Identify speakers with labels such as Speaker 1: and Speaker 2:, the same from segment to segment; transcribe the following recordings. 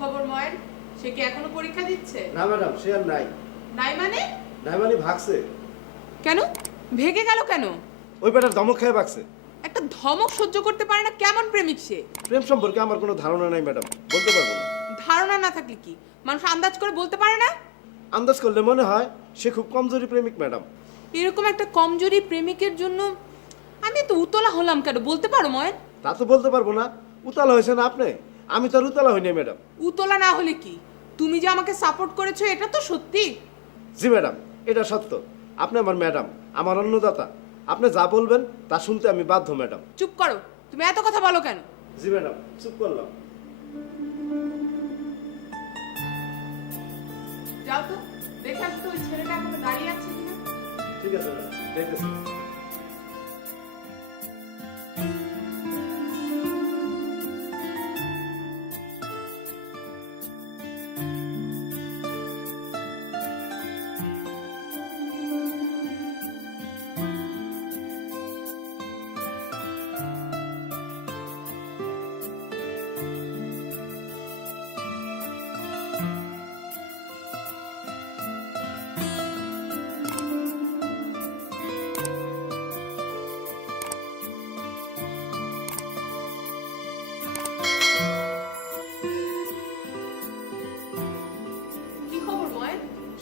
Speaker 1: খবর ময়ের সে কি এখনও পরীক্ষা দিচ্ছে?
Speaker 2: না ম্যাডাম সে আর নাই।
Speaker 1: নাই মানে?
Speaker 2: নাই মানে ভাগছে।
Speaker 1: কেন? ভেগে গেল কেন?
Speaker 2: ওই বেটার ধমক খেয়ে ভাগছে।
Speaker 1: একটা ধমক সহ্য করতে পারে না কেমন প্রেমিক সে?
Speaker 2: প্রেম সম্পর্কে আমার কোনো ধারণা নাই ম্যাডাম। বলতে পারব না।
Speaker 1: ধারণা না থাকলে কি? মানুষ আন্দাজ করে বলতে পারে না?
Speaker 2: আন্দাজ করলে মনে হয় সে খুব কমজোরি প্রেমিক ম্যাডাম।
Speaker 1: এরকম একটা কমজোরি প্রেমিকের জন্য আমি তো উতলা হলাম কেন? বলতে পারো ময়ের
Speaker 2: তা তো বলতে পারব না। উতালা হয়েছে না আপনি? আমি তো আর উতালা হইনি ম্যাডাম।
Speaker 1: উতলা না হলে কি? তুমি যে আমাকে সাপোর্ট করেছ এটা তো সত্যি?
Speaker 2: জি ম্যাডাম এটা সত্য। আপনি আমার ম্যাডাম আমার অন্নদাতা। আপনি যা বলবেন তা শুনতে আমি বাধ্য ম্যাডাম।
Speaker 1: চুপ করো তুমি এত কথা বলো কেন?
Speaker 2: জি ম্যাডাম চুপ করলাম।
Speaker 1: যাও তো দেখে আসো তো ওই ছেলেটা এখনও দাঁড়িয়ে আছে কিনা।
Speaker 2: ঠিক আছে ম্যাডাম দেখতেছি।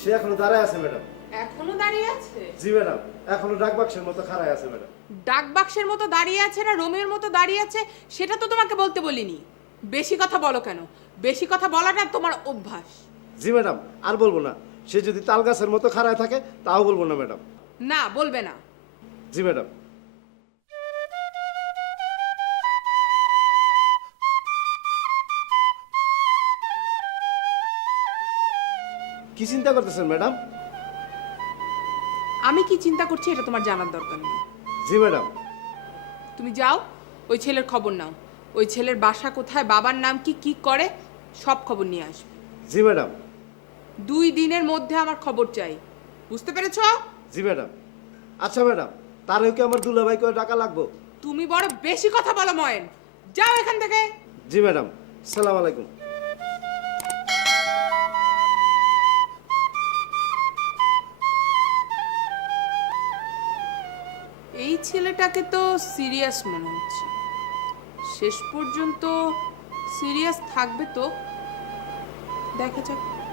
Speaker 2: সে এখনও দাঁড়ায় আছে ম্যাডাম।
Speaker 1: এখনও দাঁড়িয়ে আছে?
Speaker 2: জি ম্যাডাম। এখনও ডাক বাক্সের মতো খাড়ায় আছে ম্যাডাম।
Speaker 1: ডাক বাক্সের মতো দাঁড়িয়ে আছে না রোমের মতো দাঁড়িয়ে আছে সেটা তো তোমাকে বলতে বলিনি। বেশি কথা বলো কেন? বেশি কথা বলাটা তোমার অভ্যাস।
Speaker 2: জি ম্যাডাম আর বলব না। সে যদি তাল গাছের মতো খাড়ায় থাকে তাও বলব না ম্যাডাম।
Speaker 1: না বলবে না।
Speaker 2: জি ম্যাডাম। কি চিন্তা করতেছেন ম্যাডাম?
Speaker 1: আমি কি চিন্তা করছি এটা তোমার জানার দরকার নেই।
Speaker 2: জি ম্যাডাম।
Speaker 1: তুমি যাও ওই ছেলের খবর নাও। ওই ছেলের বাসা কোথায় বাবার নাম কি কি করে সব খবর নিয়ে আসবে।
Speaker 2: জি ম্যাডাম।
Speaker 1: দুই দিনের মধ্যে আমার খবর চাই। বুঝতে পেরেছ?
Speaker 2: জি ম্যাডাম। আচ্ছা ম্যাডাম তারও কি আমার দুলাভাই করে টাকা লাগবো?
Speaker 1: তুমি বড় বেশি কথা বলো ময়েন। যাও এখান থেকে।
Speaker 2: জি ম্যাডাম। সালাম আলাইকুম।
Speaker 1: ছেলেটাকে তো সিরিয়াস মনে হচ্ছে। শেষ পর্যন্ত সিরিয়াস থাকবে তো? দেখা যাক।